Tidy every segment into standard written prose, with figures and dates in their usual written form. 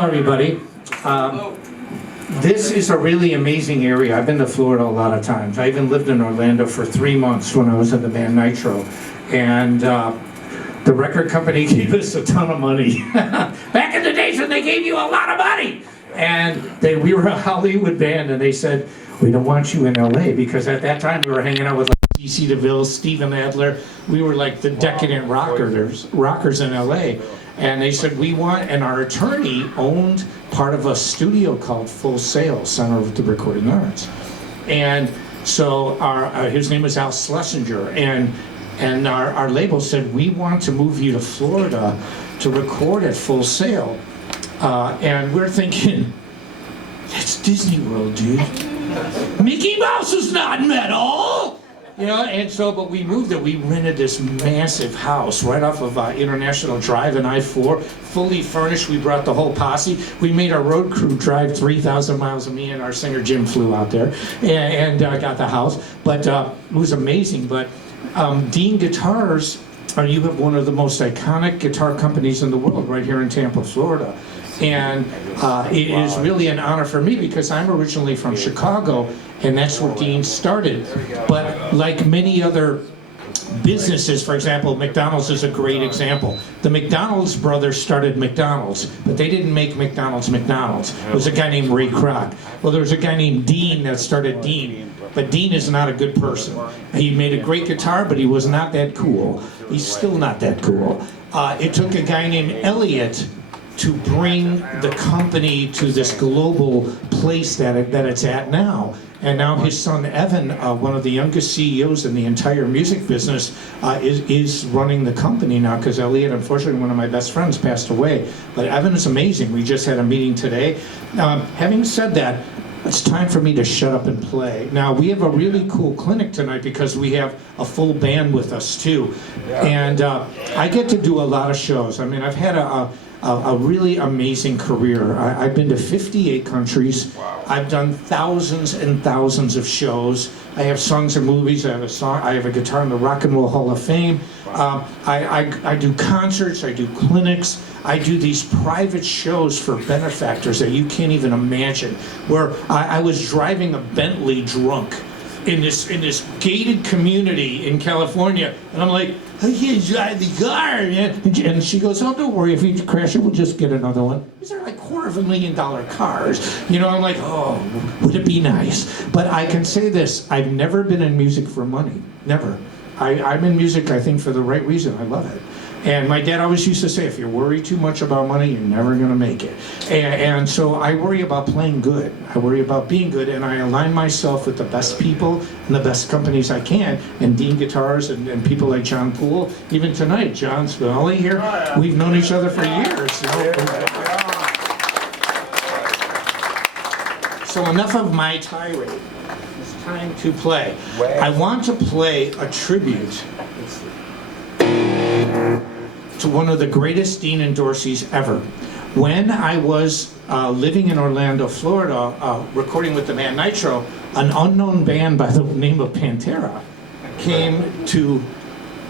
Hello, everybody. This is a really amazing area. I've been to Florida a lot of times. I even lived in Orlando for 3 months when I was in the band Nitro. And the record company gave us a ton of money. Back in the days when they gave you a lot of money. And we were a Hollywood band, and they said, we don't want you in LA, because at that time we were hanging out with like D.C. DeVille, Steven Adler. We were like the decadent rockers in LA. And they said, we want, and our attorney owned part of a studio called Full Sail, Center of the Recording Arts. And so his name was Al Schlesinger, and our label said, we want to move you to Florida to record at Full Sail. And we're thinking, that's Disney World, dude. Mickey Mouse is not metal! You know, and so, but we moved it. We rented this massive house right off of International Drive and I-4, fully furnished. We brought the whole posse. We made our road crew drive 3,000 miles, and me and our singer Jim flew out there and got the house. But it was amazing. But Dean Guitars, you have one of the most iconic guitar companies in the world right here in Tampa, Florida. And it is really an honor for me because I'm originally from Chicago, and that's where Dean started. But like many other businesses, for example, McDonald's is a great example. The McDonald's brothers started McDonald's, but they didn't make McDonald's. It was a guy named Ray Kroc. Well, there was a guy named Dean that started Dean, but Dean is not a good person. He made a great guitar, but he was not that cool. He's still not that cool. It took a guy named Elliot to bring the company to this global place that it's at now. And now his son Evan, one of the youngest CEOs in the entire music business, is running the company now, because Elliot, unfortunately, one of my best friends, passed away. But Evan is amazing. We just had a meeting today. Having said that, it's time for me to shut up and play. Now, we have a really cool clinic tonight because we have a full band with us too. And I get to do a lot of shows. I mean, I've had a really amazing career. I've been to 58 countries. I've done thousands and thousands of shows. I have songs and movies. I have a guitar in the Rock and Roll Hall of Fame. I do concerts. I do clinics. I do these private shows for benefactors that you can't even imagine. Where I was driving a Bentley drunk in this gated community in California, and I'm like, I can't drive the car, man. And she goes, oh, don't worry, if you crash it, we'll just get another one. These are like $250,000 cars. You know, I'm like, oh, would it be nice? But I can say this, I've never been in music for money, never. I'm in music, I think, for the right reason. I love it. And my dad always used to say, if you worry too much about money, you're never going to make it. And so I worry about playing good. I worry about being good, and I align myself with the best people and the best companies I can. And Dean Guitars and people like John Poole. Even tonight, John's Seminole here. We've known each other for years. You know? So enough of my tirade. It's time to play. I want to play a tribute to one of the greatest Dean and Dorsey's ever. When I was living in Orlando, Florida, recording with the band Nitro, an unknown band by the name of Pantera came to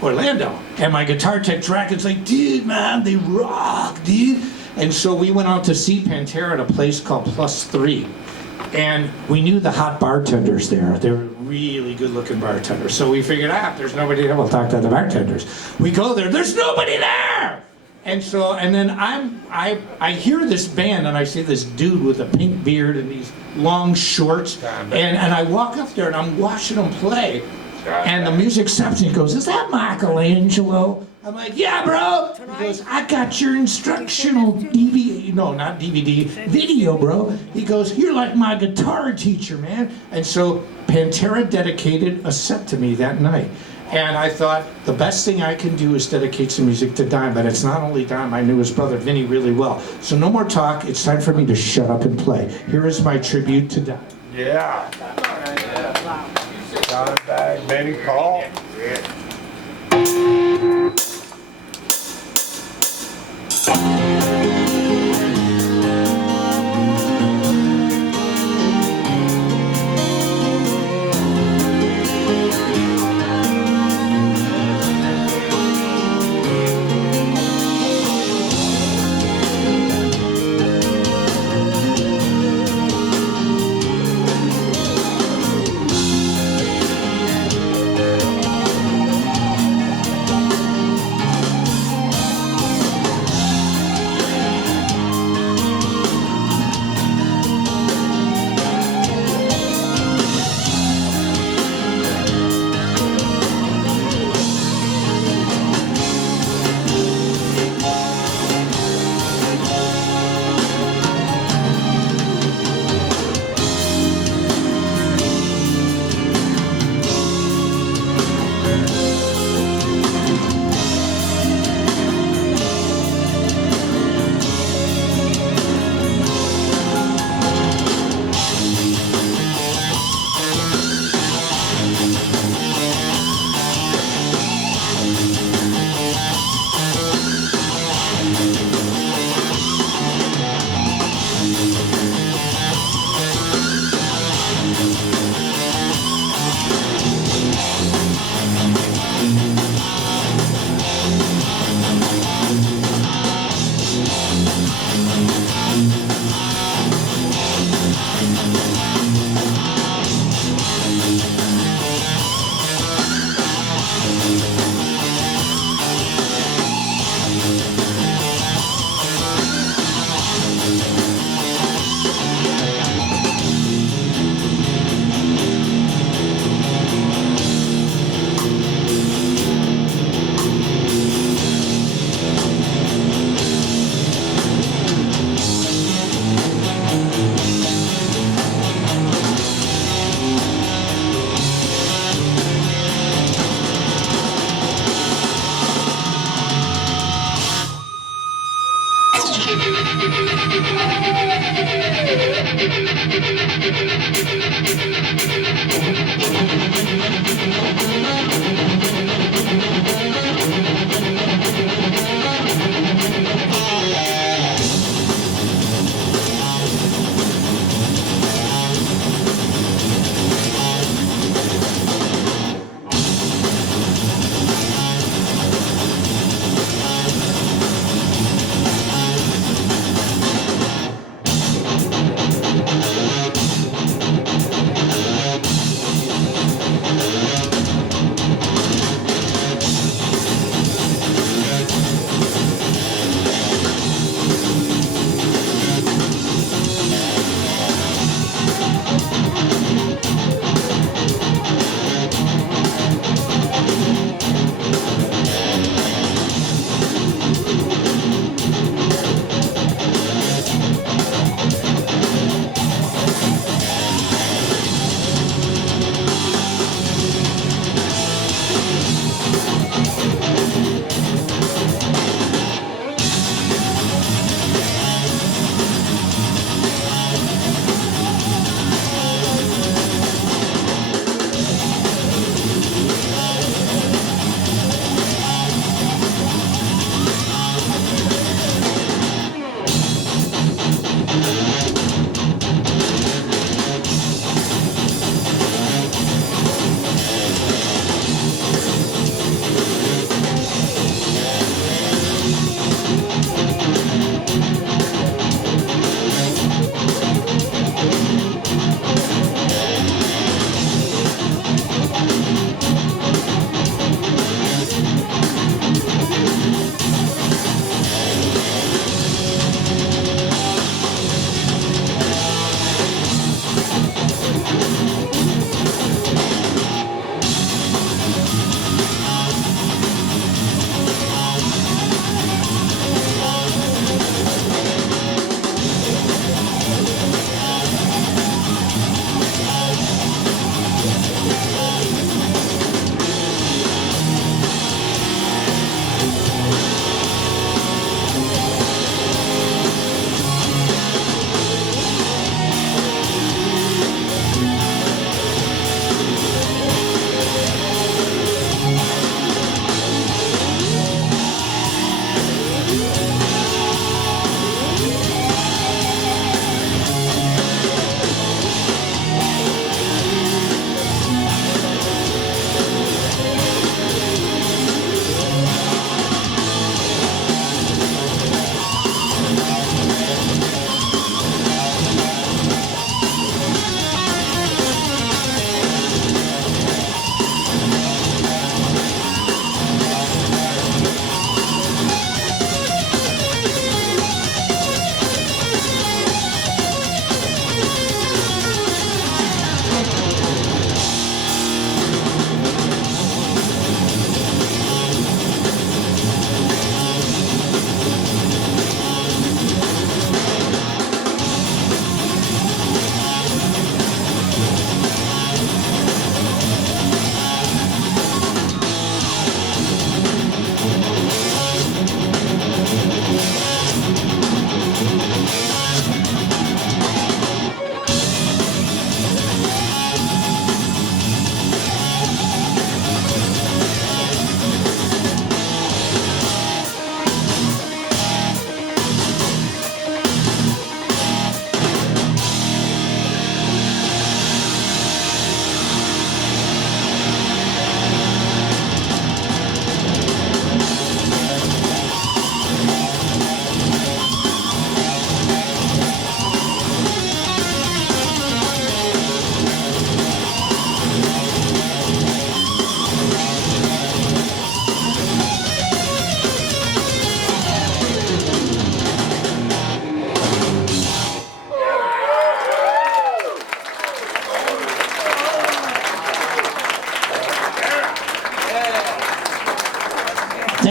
Orlando. And my guitar tech Draken's like, dude, man, they rock, dude. And so we went out to see Pantera at a place called Plus 3. And we knew the hot bartenders there. They were really good-looking bartenders. So we figured, if there's nobody there, we'll talk to the bartenders. We go there, there's nobody there! And so, and then I hear this band, and I see this dude with a pink beard and these long shorts, and I walk up there, and I'm watching him play, and the music stops, and he goes, is that Angelo? I'm like, yeah, bro. He goes, I got your instructional DVD, no, not DVD, video, bro. He goes, you're like my guitar teacher, man. And so Pantera dedicated a set to me that night. And I thought, the best thing I can do is dedicate some music to Don, but it's not only Don, I knew his brother Vinny really well. So no more talk, it's time for me to shut up and play. Here is my tribute to Don. Yeah. Don Bag, Benny Call. Yeah.